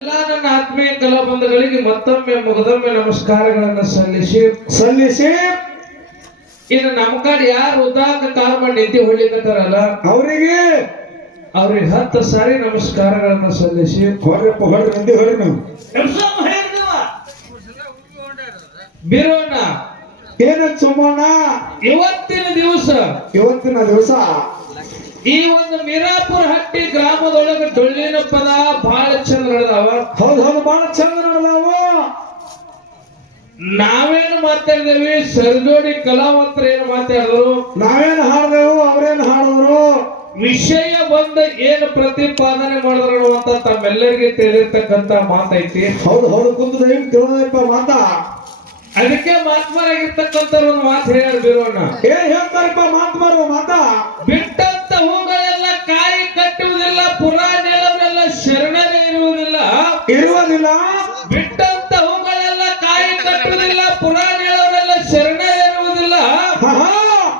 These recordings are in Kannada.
ಎಲ್ಲ ನನ್ನ ಆತ್ಮೀಯ ಕಲಾಬಂಧಗಳಿಗೆ ಮತ್ತೊಮ್ಮೆ ಮುಗದೊಮ್ಮೆ ನಮಸ್ಕಾರಗಳನ್ನು ಸಲ್ಲಿಸಿ. ಸಲ್ಲಿಸಿ. ಇನ್ನು ನಮ್ಮ ಕಡೆ ಯಾರು ಉದ್ದಾಕ ಕಾಲ್ ಮಾಡಿ ನಿಂತಿ ಹೊಳ್ಳಿಕತ್ತಾರಲ್ಲ ಅವರಿಗೆ ಅವ್ರಿಗೆ ಹತ್ತು ಸಾರಿ ನಮಸ್ಕಾರಗಳನ್ನು ಸಲ್ಲಿಸಿ. ಹೊಡ್ರಿ ಮಂದಿ ಹೊಡ್ರಿ ನಾವು. ಬಿರೋಣ. ಏನ ಸುಮ್ಮಣ್ಣ ಇವತ್ತಿನ ದಿವಸ ಇವತ್ತಿನ ದಿವಸ ಈ ಒಂದು ಮೀರಾಪುರ ಹಟ್ಟಿ ಗ್ರಾಮದೊಳಗೆ ಡೊಳ್ಳಿನ ಪದ ಬಹಳ ಚಂದ್ರ ನಡೆದಾವ. ಹೌದು ಹೌದು ಬಹಳ ಚಂದ ನಡೆದಾವು. ನಾವೇನು ಮಾತಾಡಿದೇವಿ? ಸರಿದೋಡಿ ಕಲಾವಂತರ ಏನು ಮಾತಾಡಿದ್ರು? ನಾವೇನ್ ಹಾಡಿದೆವು ಅವ್ರೇನ್ ಹಾಡಿದ್ರು? ವಿಷಯ ಬಂದ ಏನು ಪ್ರತಿಪಾದನೆ ಮಾಡಿದ್ರು ಅಂತ ತಮ್ಮೆಲ್ಲರಿಗೆ ತಿಳಿದಿರ್ತಕ್ಕಂತ ಮಾತೈತಿ. ಹೌದು ಹೌದು ಕುಂದು ದಯವಿಟ್ಟು ತಿಳಿದಪ್ಪ ಮಾತಾ. ಅದಕ್ಕೆ ಮಾತ್ಮರಾಗಿರ್ತಕ್ಕಂಥ ಒಂದು ಮಾತು ಹೇಳಿರೋಣ ಬೀರೋಣ ಏನ್ ಹೇಳ್ತಾರಪ್ಪ ಮಾತು ಮಾತಾ? ಬಿಟ್ಟಂತ ಇರುವುದಿಲ್ಲ. ಬಿಟ್ಟಂತ ಹೂಗಳೆಲ್ಲ ಕಾಯಿ ಕಟ್ಟುವುದಿಲ್ಲ ಪುರಾಣ ಹೇಳೋರೆಲ್ಲ ಶರಣ ಇರುವುದಿಲ್ಲ.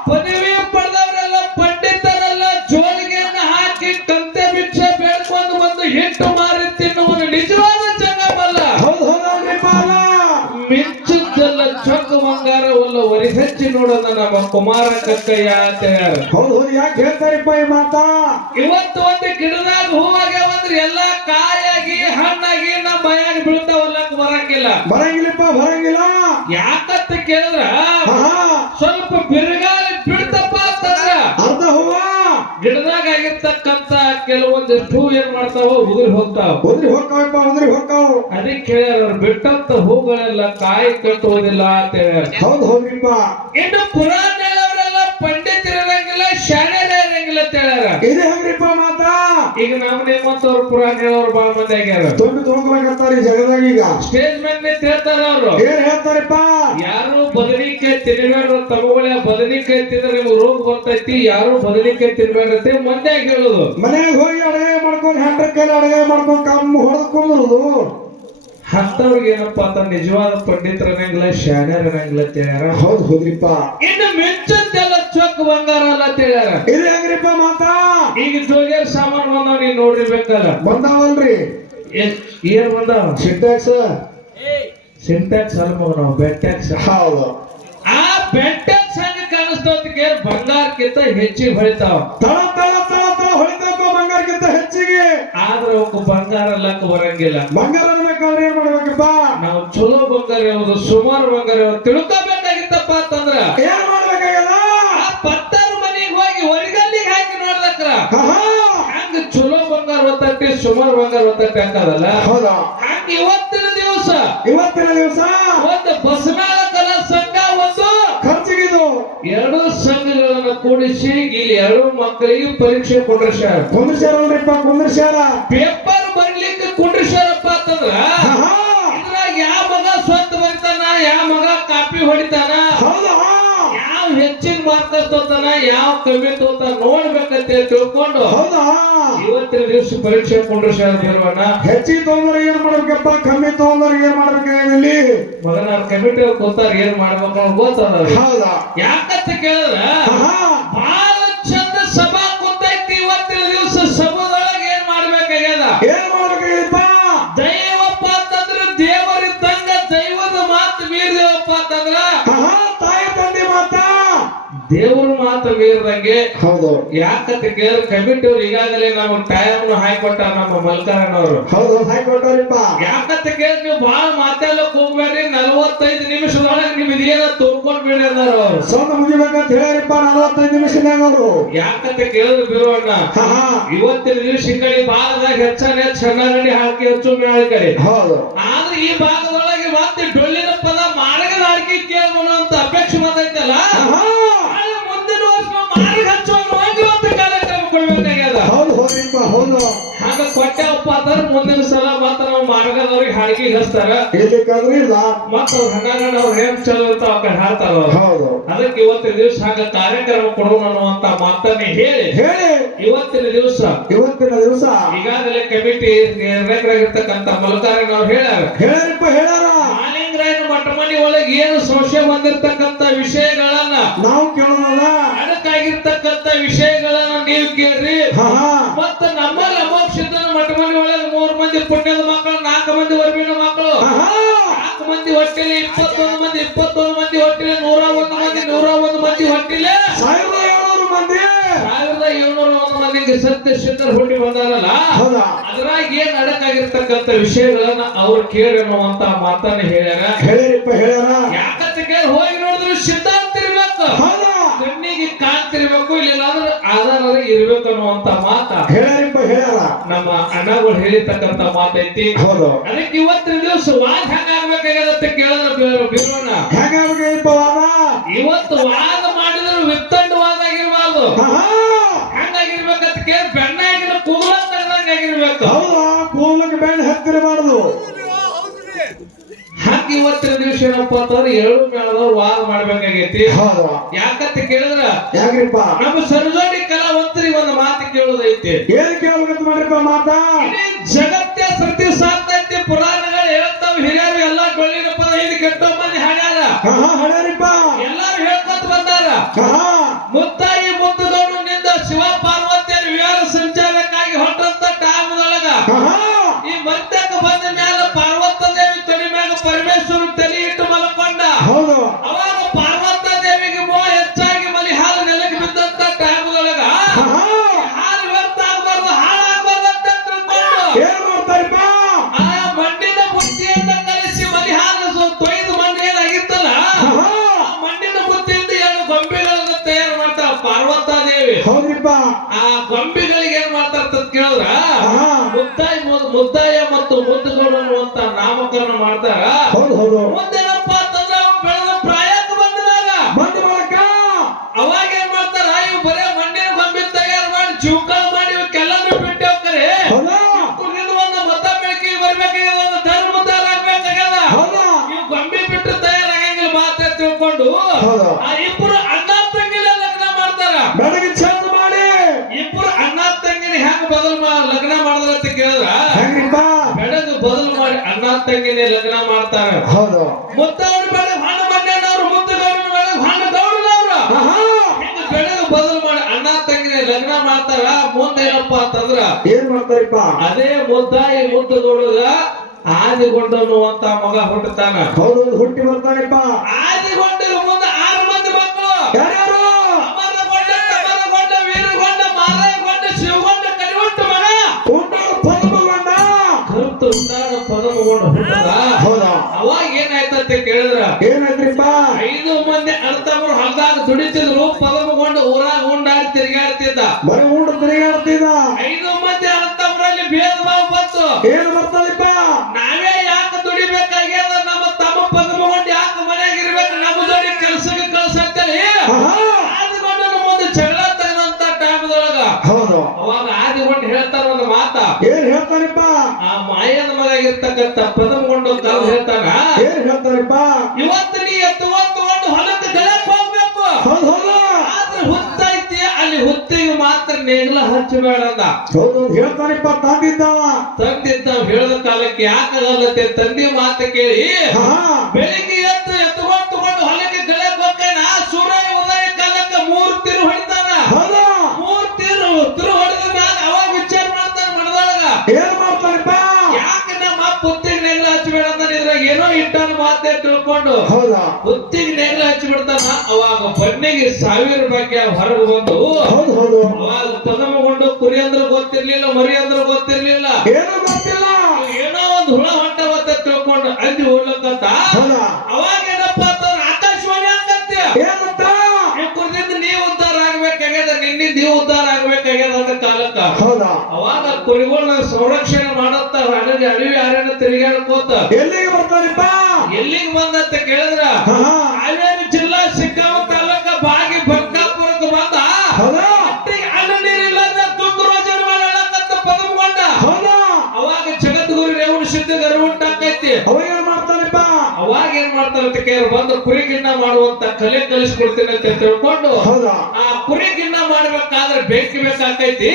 ಪದವಿ ಪಡೆದವರೆಲ್ಲ ಪಂಡಿತರೆಲ್ಲ ಜೋಳಿಗೆಯನ್ನು ಹಾಕಿ ಕಂತೆ ಭಿಕ್ಷೆ ಬೇಡ್ಕೊಂಡು ಬಂದು ಹಿಟ್ಟು ಮಾರಿ ತಿನ್ನುವನು ನಿಜವಾದ ಅಲ್ಲ ಮಿಂಚುದ್ದೆಲ್ಲ ಚೊಕ್ಕ ಬಂಗಾರವಲ್ಲ ಹೆಚ್ಚಿ ನೋಡೋದ ನಮ್ಮ ಕುಮಾರ ಕಕ್ಕಯ್ಯ ಅಂತ ಹೇಳ್ಯಾರ. ಹೌದು ಹೌದು ಯಾಕೆ ಹೇಳ್ತಾರಪ್ಪ ಈ ಮಾತಾ? ಇವತ್ತು ಒಂದು ಗಿಡದಾಗ ಹೂವಾಗ್ಯಾವ ಅಂದ್ರೆ ಎಲ್ಲಾ ಕಾಯಾಗಿ ಹಣ್ಣಾಗಿ ನಮ್ಮ ಮೈಯಾಗಿ ಬೀಳ್ತಾವಲ್ಲ ಬರಂಗಿಲ್ಲ. ಬರಂಗಿಲ್ಲಪ್ಪ ಬರಂಗಿಲ್ಲ. ಯಾಕತ್ತ ಕೇಳಿದ್ರ. ಸ್ವಲ್ಪ ಬಿರುಗಾಲಿ ಬಿಡ್ತಪ್ಪ ಅಂತಂದ್ರ. ಅರ್ಧ ಹೂವ. ಗಿಡದಾಗ ಆಗಿರ್ತಕ್ಕಂತ ಕೆಲವೊಂದಿಷ್ಟು ಹೂ ಏನ್ ಮಾಡ್ತಾವ? ಉದುರಿ ಹೋಗ್ತಾವ. ಉದ್ರಿ ಹೋಗ್ತಾವಪ್ಪ ಉದ್ರಿ ಹೋಗ್ತಾವ. ಅದಕ್ಕೆ ಹೇಳ್ಯಾರ ಬಿಟ್ಟಂತ ಹೂಗಳೆಲ್ಲ ಕಾಯಿ ಕಟ್ಟುವುದಿಲ್ಲ ಅಂತ ಹೇಳ್ಯಾರ. ಹೌದು ಹೌದ್ರಿಪ್ಪ. ಇನ್ನು ಪುರಾಣ ನಾವು ನಿಮ್ಮಂತವ್ರು ಪುರಾಣ ಹೇಳೋರು ಬಹಳ ಮಂದಿ ಆಗ್ಯಾರ. ದೊಡ್ಡ ತೊಗೊಂಡ್ಲಾಗತ್ತಾರ ಈ ಜಗದಾಗ ಈಗ. ಸ್ಟೇಜ್ ಮೇಲೆ ನಿಂತ ಹೇಳ್ತಾರ ಅವರು. ಏನ್ ಹೇಳ್ತಾರಪ್ಪ? ಯಾರು ಬದನಿಕಾಯಿ ತಿನ್ಬೇಡ್ರು ತಮಗಳ ಬದನಿಕಾಯಿ ತಿಂದ್ರೆ ನಿಮ್ಗೆ ರೋಗ ಬರ್ತೈತಿ ಯಾರು ಬದನಿಕಾಯಿ ತಿನ್ಬೇಡ್ರತೆ ಮಂದ್ಯಾಗ ಹೇಳುದು. ಮನೆಯಾಗ ಹೋಗಿ ಅಡುಗೆ ಮಾಡ್ಕೊಂಡು ಹೆಂಡ್ರ ಕೈಲಿ ಅಡಗೆ ಮಾಡ್ಕೊಂಡು ಕಮ್ಮ ಹೊಡೆದ್ಕೊಂಡ್ರು ಅಂತವ್ರಿಗೆ ಏನಪ್ಪಾ ಅಂತ ನಿಜವಾದ ಪಂಡಿತರ ನಂಗ್ಲ ಶಾಣ್ಯರ ನಂಗ್ಲ ಅಂತ ಹೌದು ಹೌದ್ರಿಪ್ಪ. ಬಂಗಾರ ಅಲ್ಲ ಅಂತ ಹೇಳ್ಯಾರ. ಇದು ಹೆಂಗ್ರಿಪ್ಪ ಮಾತ. ಈಗ ಜೋಗಿಯರ್ ಸಾಮಾನು ಬಂದಾವ ನೋಡ್ರಿ ನೋಡಿರ್ಬೇಕಲ್ಲ. ಬಂದಾವಲ್ರಿ. ಏನ್ ಬಂದಾವ? ಸಿಂಟ್ಯಾಕ್ಸ್ ಸಿಂಟ್ಯಾಕ್ಸ್ ಅಲ್ಲ ನಾವು ಬೆಟ್ಯಾಕ್ಸ್ ಹೌದು. ಆ ಬೆಟ್ಯಾಕ್ಸ್ ಹಂಗ ಕಾಣಿಸ್ತೋತಿಗೆ? ಬಂಗಾರಕ್ಕಿಂತ ಹೆಚ್ಚಿಗೆ ಹೊಳಿತಾವ. ತಳ ತಳ ತಳ ತಳ ಹೊಳಿತಪ್ಪ ಬಂಗಾರಕ್ಕಿಂತ ಹೆಚ್ಚಿಗೆ. ಆದ್ರೆ ಅವಕ್ಕೆ ಬಂಗಾರ ಲಕ್ಕ ಬರಂಗಿಲ್ಲ. ಬಂಗಾರ ಅನ್ಬೇಕಾದ್ರೆ ಏನ್ ಮಾಡ್ಬೇಕಪ್ಪ? ನಾವು ಚಲೋ ಬಂಗಾರ ಯಾವ್ದು ಸುಮಾರು ಬಂಗಾರ ಯಾವ್ದು ತಿಳ್ಕೊಬೇಕಾಗಿತ್ತಪ್ಪ ಅಂತಂದ್ರ ಏನ್ ಮಾಡ್ಬೇಕಾಗಲ್ಲ ಆ ಪತ್ತಾರು ಮನೆಗೆ ಹೋಗಿ ಒರಿಗಲ್ಲಿಗೆ ಹಾಕಿ ನೋಡ್ದಕ್ರ ಹಾ, ಹಾ. ಹಂಗ ಚಲೋ ಬಂಗಾರ ಒತ್ತಟ್ಟಿ ಸುಮಾರು ಬಂಗಾರ ಒತ್ತಟ್ಟಿ ಹಾಕದಲ್ಲ ಹೌದಾ? ಹಂಗ ಇವತ್ತಿನ ದಿವಸ ಇವತ್ತಿನ ದಿವಸ? ಒಂದು ಬಸನಾಳ ಕಲಾ ಸಂಘ ಒಂದು. ಖರ್ಚಿಗಿದು? ಎರಡು ಸಂಘಗಳನ್ನ ಕೂಡಿಸಿ ಇಲ್ಲಿ ಎರಡು ಮಕ್ಕಳಿಗೆ ಪರೀಕ್ಷೆ ಕುಂಡ್ರಿಸ್ಯಾರ ಕುಂದ್ರಸ್ಯಾರಲ್ರಿಪ್ಪ ಕುಂದ್ರಿಸ್ಯಾರ ಪೇಪರ್ ಬರ್ಲಿಕ್ಕೆ ಕುಂಡ್ರಿಸ್ಯಾರಪ್ಪ ಅಂತಂದ್ರ. ಇದ್ರಾಗ ಯಾವ ಮಗ ಸ್ವಂತ ಬರ್ತಾನ ಯಾವ ಮಗ ಕಾಪಿ ಹೊಡಿತಾನ? ಹೌದಾ? ಯಾವ ಹೆಚ್ಚಿನ ಮಾರ್ಕ್ಸ್ ತೋತಾನ ಯಾವ ಕಮ್ಮಿ ತೋತಾನ ನೋಡ್ಬೇಕಂತ ತಿಳ್ಕೊಂಡು ಹೌದಾ? ಇವತ್ತಿನ ದಿವಸ ಪರೀಕ್ಷೆ ಕೊಂಡ್ರೆ ಬೀರವಣ್ಣ ಹೆಚ್ಚಿ ತೊಂದರೆ ಏನ್ ಮಾಡ್ಬೇಕಪ್ಪ? ಕಮ್ಮಿ ತೊಂದರೆ ಏನ್ ಮಾಡ್ಬೇಕಾಗಿಲ್ಲಿ ಮಗನ ಕಮಿಟಿ ಕೂತಾರ ಏನ್ ಮಾಡ್ಬೇಕು ಗೊತ್ತದ. ಹೌದಾ? ಯಾಕಂತ ಕೇಳಿದ್ರ ಮೀರಿದಂಗೆ ಹೌದು. ಯಾಕಂತ ಕೇಳಿದ್ರೆ ಕಮಿಟಿ ಅವ್ರು ಈಗಾಗಲೇ ನಾವು ಟೈಮ್ ಹಾಕೊಟ್ಟಾರ ನಮ್ಮ ಮಲ್ಕಾರಣ್ಣವರು ಹೌದು ಹಾಕೊಟ್ಟಾರಿಪ್ಪ ಯಾಕಂತ ಕೇಳಿ ನೀವು ಬಹಳ ಮಾತಾಡ ಹೋಗ್ಬೇಡ್ರಿ ನಲವತ್ತೈದು ನಿಮಿಷದೊಳಗೆ ನಿಮ್ ಇದೇನ ತುಂಬಿಕೊಂಡ್ ಬಿಡ್ರಿ ಅಂದಾರ ಅವರು. ಸೊಂದ ಮುಗಿಬೇಕಂತ ಹೇಳ್ಯಾರಿಪ್ಪ ನಲವತ್ತೈದು ನಿಮಿಷದಾಗ ಅವರು. ಯಾಕಂತ ಕೇಳಿದ್ರು ಬಿರುವಣ್ಣ. ಇವತ್ತಿನ ನಿಮಿಷ ಈ ಕಡೆ ಭಾಗದಾಗ ಹೆಚ್ಚಾನೆ ಹೆಚ್ಚು ಸಣ್ಣಗಡಿ ಹಾಕಿ ಹೆಚ್ಚು ಮೇಳ ಕಡೆ. ಹೌದು. ಆದ್ರೆ ಈ ಭಾಗದೊಳಗೆ ಮತ್ತೆ ಡೊಳ್ಳಿನ ಕೊಟ್ಟೆವಪ್ಪ ಅಂತಾರ ಮುಂದಿನ ಸಲ ಮತ್ತ ನಾವು ಮಾರ್ಗದವ್ರಿಗೆ ಹಾಡಿಗೆ ಹಚ್ತಾರ ಇರ್ಲಿಕ್ಕಾದ್ರೂ ಇಲ್ಲ. ಮತ್ತ ಅವ್ರ ಹಂಗಾಗ ಅವ್ರ ಹೆಂಗ್ ಚಲೋ ಅಂತ ಕಡೆ ಹಾಡ್ತಾರ ಹೌದು. ಅದಕ್ಕೆ ಇವತ್ತಿನ ದಿವಸ ಹಂಗ ಕಾರ್ಯಕ್ರಮ ಕೊಡೋಣ ಅನ್ನುವಂತ ಮಾತನ್ನ ಹೇಳಿ. ಹೇಳಿ. ಇವತ್ತಿನ ದಿವಸ. ಇವತ್ತಿನ ದಿವಸ. ಈಗಾಗಲೇ ಕಮಿಟಿ ನಿರ್ಣಯರಾಗಿರ್ತಕ್ಕಂತ ಮಲ್ಕಾರಣ್ಣ ಅವ್ರು ಹೇಳ್ಯಾರ. ಹೇಳ್ಯಾರಿಪ್ಪ ಹೇಳ್ಯಾರ. ಮಾಲಿಂಗರಾಯನ ಮಠ ಮನೆ ಒಳಗೆ ಏನು ಸಂಶಯ ಬಂದಿರತಕ್ಕಂತ ವಿಷಯಗಳನ್ನ ನಾವು ಕೇಳೋಣ ಅದಕ್ಕಾಗಿರ್ತಕ್ಕಂತ ವಿಷಯಗಳನ್ನ ನೀವು ಕೇಳ್ರಿ. ಹಾ ಮಂದಿ ಪುಣ್ಯದ ಮಕ್ಕಳು ನಾಲ್ಕು ಮಂದಿ ಹೊರಬಿಡ ಮಕ್ಕಳು. ನಾಲ್ಕು ಮಂದಿ ಹೊಟ್ಟಿಲ್ಲ ಇಪ್ಪತ್ತೊಂದು ಮಂದಿ ಇಪ್ಪತ್ತೊಂದು ಮಂದಿ ಹೊಟ್ಟಿಲಿ ನೂರ ಒಂದು ಮಂದಿ ನೂರ ಒಂದು ಮಂದಿ ಹೊಟ್ಟಿಲಿ. ಸಾವಿರದ ಏಳ್ನೂರು ಮಂದಿ. ಸಾವಿರದ ಏಳ್ನೂರ ಒಂದು ಮಂದಿಗೆ ಸತ್ಯ ಸಿದ್ಧರು ಹುಟ್ಟಿ ಬಂದಾರಲ್ಲ? ಅದ್ರಾಗ ಏನ್ ಅಡಕಾಗಿರ್ತಕ್ಕಂಥ ವಿಷಯಗಳನ್ನ ಅವ್ರು ಕೇಳಿರುವಂತ ಮಾತನ್ನ ಹೇಳ್ಯಾರ? ಹೇಳಿರಿಪ್ಪ ಹೇಳ್ಯಾರ. ಇರ್ಬೇಕು ಅನ್ನುವಂತ ಮಾತ. ಹೇಳ್ಯಾರಿಪ್ಪ ಹೇಳ್ಯಾರ ನಮ್ಮ ಅಣ್ಣಗಳು ಹೇಳಿರ್ತಕ್ಕಂತ ಮಾತೈತಿ. ಹೌದು. ಅದಕ್ಕೆ ಇವತ್ತಿನ ದಿವಸ ವಾದ ಹೆಂಗಾಗ್ಬೇಕಾಗ್ಯದ ಅಂತ ಕೇಳಿದ್ರೆ ಬಿರೋಣ ಹೆಂಗಾಗ್ಬೇಕಪ್ಪ ವಾದ? ಇವತ್ತು ವಾದ ಮಾಡಿದ್ರೆ ವಿತ್ತಂಡ ವಾದ ಆಗಿರ್ಬಾರ್ದು ಹೆಂಗಾಗಿರ್ಬೇಕಂತ ಕೇಳಿ ಬೆಣ್ಣಾಗಿನ ಕೂದಲ ತೆಗ್ದಂಗ್ ಆಗಿರ್ಬೇಕು ಹೌದಾ? ಕೂದಲಕ್ಕೆ ಬೆಣ್ಣೆ ಹತ್ತಿರಬಾರ್ದು. ಹಂಗ ಇವತ್ತಿನ ದಿವಸ ಏನಪ್ಪ ಅಂತಂದ್ರೆ ಏಳು ಮೇಳದವ್ರು ವಾದ ಮಾಡ್ಬೇಕಾಗೈತಿ. ಯಾಕಂತ ಕೇಳಿದ್ರ? ಯಾಕ್ರಿಪ್ಪ? ನಮ್ಮ ಮಾತು ಕೇಳೋದೈತಿ ಏನ್ ಕೇಳ್ಬೇಕಂತ ಮಾಡ್ರಿಪ್ಪ ಮಾತಾ ಆ ಗೊಂಬೆಗಳಿಗೆ ಏನ್ ಮಾಡ್ತಾರ ಕೇಳಿದ್ರ? ಮುದ್ದಾಯ ಮುದ್ದಾಯ ಮತ್ತು ಮುದ್ದುಗಳು ಅನ್ನುವಂತ ನಾಮಕರಣ ಮಾಡ್ತಾರ. ಹೌದು ಹೌದು. ಮುಂದೇನಪ್ಪ ಅಂತಂದ್ರೆ ಅವ್ನು ಬೆಳೆದ ಪ್ರಾಯಕ್ಕೆ ಬಂದಾಗ ಬಂದ ಬಳಕ ಅವಾಗ ಏನ್ ಮಾಡ್ತಾರ? ಇವ್ ಬರೇ ಮಣ್ಣಿನ ಗೊಂಬೆ ತಯಾರು ಮಾಡಿ ಜೀವಕಾಲ ಮಾಡಿ ಇವಕ್ಕೆಲ್ಲನೂ ಬಿಟ್ಟು ಹೋಗ್ತಾರೆ ಒಂದು ಮತ ಬೆಳಕಿ ಬರ್ಬೇಕಾಗ್ಯದ ಒಂದು ಧರ್ಮ ಉದ್ಧಾರ ಆಗ್ಬೇಕಾಗ್ಯದ ಇವ್ ಗೊಂಬೆ ಬಿಟ್ಟು ತಯಾರಾಗಂಗಿಲ್ಲ ಮಾತೆ ತಿಳ್ಕೊಂಡು. ಆ ಇಬ್ರು ಅಣ್ಣ ತಂಗಿಲ ಲಗ್ನ ಮಾಡ್ತಾರ ಬೆಳಗ್ಗೆ ಚಂದ ಮಾಡಿ ಇಬ್ರು ಅಣ್ಣ ತಂಗಿನ ಹೆಂಗ್ ಬದಲು ಮಾ ಲಗ್ನ ಮಾಡಿದ್ರ ಅಂತ ಕೇಳಿದ್ರ ಹೆಂಗ್ರಿಪ್ಪ ಬೆಳಗ್ಗೆ ಬದಲು ಮಾಡಿ ಅಣ್ಣ ತಂಗಿನೇ ಲಗ್ನ ಮಾಡ್ತಾರ. ಹೌದು. ಮುತ್ತವ್ರ ಬೆಳೆ ಹಣ್ಣು ಮಣ್ಣನವ್ರು ಮುತ್ತಗೌಡನ ಬೆಳೆ ಹಣ್ಣು ಆಹಾ. ಹಿಂಗ ಬೆಳಗ್ಗೆ ಬದಲು ಮಾಡಿ ಅಣ್ಣ ತಂಗಿ ಲಗ್ನ ಮಾಡ್ತಾರ ಮುಂದೇನಪ್ಪ ಅಂತಂದ್ರ? ಏನ್ ಮಾಡ್ತಾರಪ್ಪ? ಅದೇ ಮುದ್ದಾಯಿ ಮುತ್ತುಗೌಡಗ ಆದಿಗೊಂಡ ಅನ್ನುವಂತ ಮಗ ಹುಟ್ಟುತ್ತಾನ. ಹೌದು ಹೌದು, ಹುಟ್ಟಿ ಬರ್ತಾನೆಪ್ಪ ಆದಿಗೊಂಡಿಗೆ ಮುಂದೆ ಆರು ಮಂದಿ ಮಕ್ಕಳು. ಹುಟ್ಟದ ಹೌದಾ. ಅವಾಗ ಏನಾಯ್ತಂತ ಕೇಳಿದ್ರ? ಏನಾಯ್ತ್ರಿಪ್ಪ ಐದು ಮಂದಿ ಅಣ್ತಮ್ಮರು ಹೊಲದಾಗ ದುಡಿತಿದ್ರು ಪದಮಗೊಂಡು ಊರಾಗ ಉಂಡಾಡಿ ತಿರುಗಾಡ್ತಿದ್ದ. ಬರೀ ಉಂಡು ತಿರುಗಾಡ್ತಿದ್ದ. ಐದು ಮಂದಿ ಅಣ್ತಮ್ಮರಲ್ಲಿ ಭೇದ ಭಾವ ಬಂತು. ಏನ್ ಬರ್ತಾರಿಪ್ಪ ಮಗ ಪ್ರಥಮ ಪದಮಗೊಂಡು ಕಾಲ ಹೇಳ್ತಾನ ಏನ್ ಹೇಳ್ತಾರಪ್ಪ? ಇವತ್ತು ನೀ ಎತ್ತು ತಗೊಂಡು ಹೊಲಕ್ಕೆ ಗಳಕ್ ಹೋಗ್ಬೇಕು ಆದ್ರೆ ಹುತ್ತೈತಿ ಅಲ್ಲಿ ಹುತ್ತಿಗೆ ಮಾತ್ರ ನೇಗ್ಲ ಹಚ್ಚಬೇಡ ಅಂದ. ಹೇಳ್ತಾರಪ್ಪ ತಂದಿದ್ದಾವ. ತಂದಿದ್ದ ಹೇಳಿದ ಕಾಲಕ್ಕೆ ಯಾಕಾಗಲ್ಲತ್ತೆ ತಂದೆ ಮಾತು ಕೇಳಿ ಬೆಳಿಗ್ಗೆ ಎದ್ದು ಹುತ್ತಿಗೆ ಹೌದಾ? ಪುತ್ತಿಗೆ ನೆಗ್ಲ ಹಚ್ಚಿ ಬಿಡ್ತಾನ. ಅವಾಗ ಬನ್ನಿಗೆ ಸಾವಿರ ರೂಪಾಯಿ ಹೊರಗೆ ಬಂದು ಅವಾಗ ತಗೊಂಡು ಕುರಿ ಅಂದ್ರೆ ಗೊತ್ತಿರ್ಲಿಲ್ಲ ಮರಿ ಅಂದ್ರೆ ಗೊತ್ತಿರ್ಲಿಲ್ಲ. ಏನು ಗೊತ್ತಿಲ್ಲ. ಏನೋ ಒಂದು ಹುಳ ಹೊಂಟವತ್ತ ತಿಳ್ಕೊಂಡು ಅಲ್ಲಿ ಹೋಗ್ಲಕ್ಕಂತ. ಅವಾಗ ಏನಪ್ಪ ಅಂತಂದ್ರೆ ಆಕಾಶವಾಣಿ ಆಗತ್ತೆ ಏನಂತ? ಕುರಿದಿಂದ ನೀವು ಉದ್ಧಾರ ಆಗ್ಬೇಕಾಗ್ಯದ ನೀವು ಉದ್ಧಾರ ಆಗ್ಬೇಕಾಗ್ಯದ ಅಂತ ಕಾಲಕ್ಕ. ಹೌದಾ? ಅವಾಗ ಕುರಿಗಳನ್ನ ಸಂರಕ್ಷಣೆ ಮಾಡತ್ತ ಅಡವಿ ಅಡವಿ ಅರಣ್ಯ ತಿರುಗಾಡ್ಕೋತ. ಎಲ್ಲಿಗೆ ಬರ್ತಾರಿಪ್ಪ ಎಲ್ಲಿಗೆ ಬಂದಂತ ಕೇಳಿದ್ರ? ಹಾವೇರಿ ಜಿಲ್ಲಾ ಶಿಗ್ಗಾಂವ ತಾಲೂಕ ಬಾಗಿ ಬಂಕಾಪುರಕ್ಕೆ ಬಂದ. ಅವಾಗ ಜಗದ್ಗುರು ರೇವಣ ಸಿದ್ಧ ಗರ್ವುಂಟಾಕೈತಿ ಅವಾಗ ಏನ್ ಮಾಡ್ತಾರಿಪ್ಪ? ಅವಾಗ ಏನ್ ಮಾಡ್ತಾರಂತ ಕೇಳಿ ಬಂದು ಕುರಿ ಗಿಣ್ಣ ಮಾಡುವಂತ ಕಲೆ ಕಲಿಸ್ಕೊಡ್ತೀನಿ ಅಂತ ತಿಳ್ಕೊಂಡು ಹೌದಾ? ಆ ಕುರಿ ಗಿಣ್ಣ ಮಾಡ್ಬೇಕಾದ್ರೆ ಬೆಂಕಿ ಬೇಕಾಕೈತಿ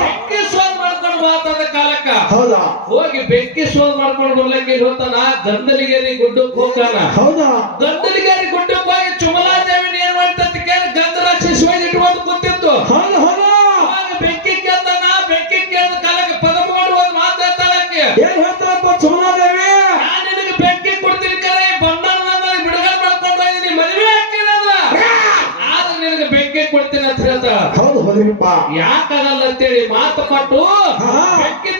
ಬೆಂಕಿ ಸೋದ್ ಮಾಡ್ಕೊಂಡು ಮಾತಾದ ಕಾಲಕ್ಕ ಹೌದಾ? ಹೋಗಿ ಬೆಂಕಿ ಸೋದ್ ಮಾಡ್ಕೊಂಡು ಬರ್ಲಕ್ಕೆ ಹೋತಾನ ಗಂಧಲಿಗೇರಿ ಗುಡ್ಡಕ್ಕೆ ಹೋಗ್ತಾನ. ಹೌದಾ? ಗಂಧಲಿಗೇರಿ ಗುಡ್ಡಕ್ಕೆ ಹೋಗಿ ಚುಮಲಾದೇವಿನ ಏನ್ ಮಾಡ್ತಂತ ಕೇಳಿ ಗಂಧ ರಾಕ್ಷಸ ಒಯ್ದು ಇಟ್ಕೊಂಡು ಕೂತಿತ್ತು. ಹೌದು ಹೌದು? ಬೆಂಕಿ ಕೇಳ್ತಾನ ಬೆಂಕಿ ಕೇಳಿದ ಕಾಲಕ್ಕೆ ಪದ ಮಾಡಿ ಒಂದು ಮಾತಾಡ್ತಾಳಕ್ಕೆ ಏನ್ ಹೇಳ್ತಾರಪ್ಪ ಚುಮಲಾದೇವಿ? ನಾನು ನಿನಗೆ ಬೆಂಕಿ ಕೊಡ್ತೀನಿ ಕರೆ ಬಂಧನ ಬಿಡುಗಡೆ ಮಾಡ್ಕೊಂಡು ಹೋಗಿದ್ದೀನಿ ಮದುವೆ ಹಾಕಿನಲ್ಲ ಆದ್ರೆ ನಿನಗೆ ಬೆಂಕಿ ಕೊಡ್ತೀನಿ ಅಂತ ಹೇಳ್ತಾಳ. ಹೌದು ಹೌದ್ರಿಪ್ಪ. ಯಾಕಾಗಲ್ಲ ಅಂತೇಳಿ ಮಾತು ಕೊಟ್ಟು. ಬೆಂಕಿ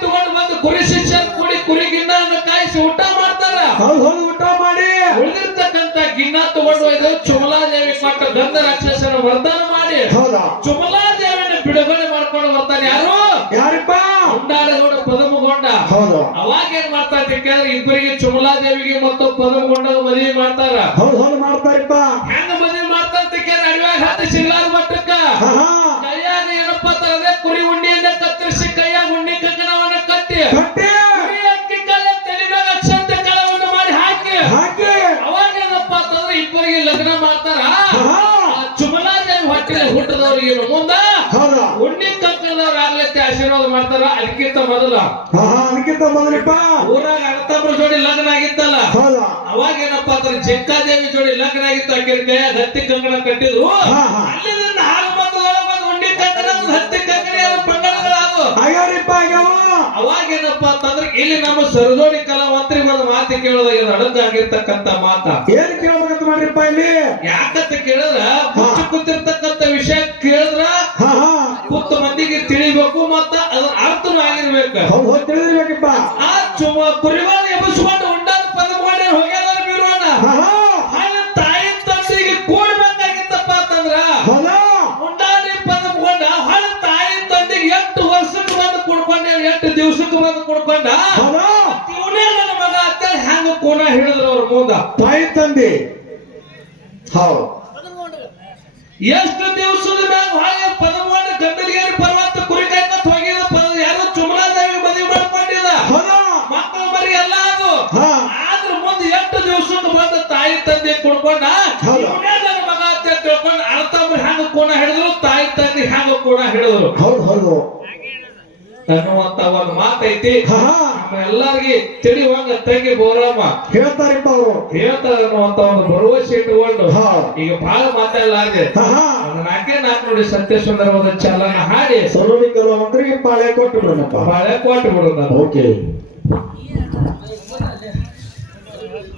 ಏನ್ ಇಬ್ಬರಿಗೆ ಚುಮಲಾದೇವಿಗೆ ಮತ್ತು ಪದಮಗೊಂಡಗ ಮದುವೆ ಮಾಡ್ತಾರ. ಹೌದು ಹೌದು ಮಾಡ್ತಾರಪ್ಪ. ಹೆಂಗ ಮದುವೆ ಮಾಡ್ತಾರ ಅಡಿವಾಗ ಹತ್ತಿ ಸಿಗ್ಲಾರ ಮೊದಲ ಹಾ ಅದಕ್ಕಿಂತ ಮೊದಲಿಪ್ಪ ಊರಾಗ ಅಣ್ಣತಮ್ಮರ ಜೋಡಿ ಲಗ್ನ ಆಗಿತ್ತಲ್ಲ? ಹೌದಾ. ಅವಾಗ ಏನಪ್ಪಾ ಅಂದ್ರೆ ಜಂಕಾದೇವಿ ಜೋಡಿ ಲಗ್ನ ಆಗಿತ್ತು ಆಕಿನ ಹತ್ತಿ ಕಂಕಣ ಕಟ್ಟಿದ್ರು. ಅಲ್ಲಿಂದ ಹಾಲು ಬಂದು ಬಂದು ಉಂಡಿ ಕಂಕಣ ಹತ್ತಿ ಕಂಕಣ ಪಂಗಡಗಳಾದವು ಆಗ್ಯಾರಿಪ್ಪ ಆಗ್ಯಾವ ಅವಾಗ ಏನಪ್ಪಾ ಅಂತಂದ್ರೆ ಇಲ್ಲಿ ನಮ್ಮ ಸರದೋಡಿ ಕಲಾವಂತ್ರಿ ಒಂದು ಮಾತು ಕೇಳೋದಾಗಿದೆ ಅಡಂಗಾಗಿರ್ತಕ್ಕಂತ ಮಾತ. ಏನ್ ಕೇಳ್ಬೇಕಂತ ಮಾಡ್ರಿಪ್ಪ ಇಲ್ಲಿ? ಯಾಕಂತ ಕೇಳಿದ್ರ ಮುಚ್ಚು ಕೂತಿರ್ತಕ್ಕಂತ ವಿಷಯ ಕೇಳಿದ್ರ ಹೌದ್ ತಿಳಿದಿರ್ಬೇಕಿಪ್ಪ. ಆ ಚುಮ ಕುರಿಗಳ ಎಬ್ಬಿಸ್ಕೊಂಡು ಉಂಡಾದ ಪದ ಮಾಡಿ ಹೋಗ್ಯಾರ ಬಿರೋಣ ಹಾ ಹಾ. ಹಾಗೆ ತಾಯಿ ತಂದೆಗೆ ಕೂಡ್ಬೇಕಾಗಿತ್ತಪ್ಪ ಅಂತಂದ್ರ? ಉಂಡಾದಿ ಪದಕೊಂಡ ಹಾಳೆ ತಾಯಿ ತಂದೆಗೆ ಎಷ್ಟು ವರ್ಷಕ್ಕೆ ಬಂದು ಕೊಡ್ಕೊಂಡ ಎಷ್ಟು ದಿವಸಕ್ಕೆ ಬಂದು ಕೊಡ್ಕೊಂಡ? ಇವನೇ ನನ್ನ ಮಗ ಅಂತೇಳಿ ಹ್ಯಾಂಗ ಕೋಣ ಹಿಡಿದ್ರು ಅವ್ರ ಮುಂದ. ತಾಯಿ ತಂದೆ. ಹೌದು. ಎಷ್ಟು ದಿವಸದ ಮೇಲೆ ಹಾಗೆ ಪದಕೊಂಡ ಗಂಡಲಿಗೆ ಪರ್ವತ ದಿವಸಕ್ಕೆ ಬಂದ ತಾಯಿ ತಂದೆ ಕೊಡ್ಕೊಂಡ ನನ್ನ ಮಗ ಅಂತ ತಿಳ್ಕೊಂಡು ಅರ್ಥ ಹ್ಯಾಂಗ ಕೋಣ ಹಿಡಿದ್ರು ತಾಯಿ ತಂದೆ ಹ್ಯಾಂಗ ಕೋಣ ಹಿಡಿದ್ರು. ಹೌದ್ ಹೌದು. ಅನ್ನುವಂತ ಒಂದು ಮಾತೈತಿ. ಎಲ್ಲಾರ್ಗಿ ತಿಳಿಯುವಂಗ ತಂಗಿ ಬೋರಮ್ಮ ಹೇಳ್ತಾರಿಪ್ಪ ಅವರು. ಹೇಳ್ತಾರ ಅನ್ನುವಂತ ಒಂದು ಭರವಸೆ ಇಟ್ಟುಕೊಂಡು ಹಾ. ಈಗ ಬಹಳ ಮಾತಾಡಲಾರ್ದೆ. ನಾಕೆ ನಾಲ್ಕೇ ನಾಲ್ಕು ನೋಡಿ ಸತ್ಯ ಸುಂದರವಾದ ಚಲನ ಹಾಡಿ. ಸರೋಡಿ ಕೆಲವಂತರಿಗೆ ಪಾಳೆ ಕೊಟ್ಟು ಬಿಡೋಣಪ್ಪ. ಬಾಳೆ ಕೊಟ್ಟು ಬಿಡೋಣ. ಓಕೆ.